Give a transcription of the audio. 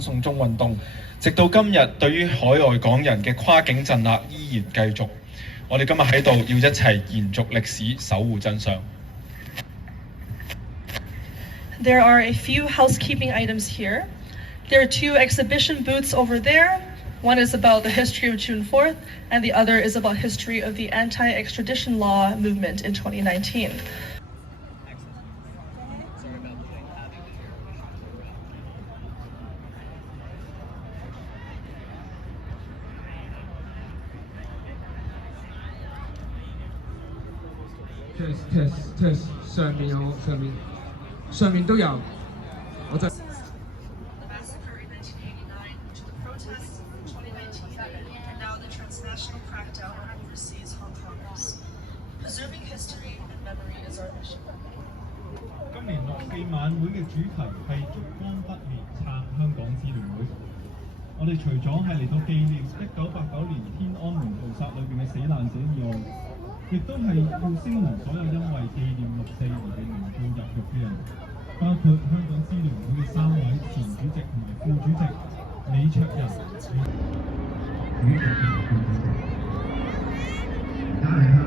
送中運動，直到今日，對於海外港人嘅跨境鎮壓依然繼續。我哋今日喺度要一齊延續歷史，守護真相。There are a few housekeeping items here. There are 2 exhibition booths over there. One is about the history of June 4th, and the other is about history of the anti-extradition law movement in 2019. test 上面有上面都有，我就。The massacre in 1989, to the protests in 2019, and now the transnational crackdown on overseas Hong Kongers. Preserving history and memory is our mission. 今年六四晚會嘅主題係燭光不滅撐香港支聯會。我哋除咗係嚟到紀念1989年天安門屠殺裏邊嘅死難者以外，亦都係要聲援所有因為紀念六四而被名告入獄嘅人，包括香港支聯會嘅3位前主席同埋副主席李卓人。而家係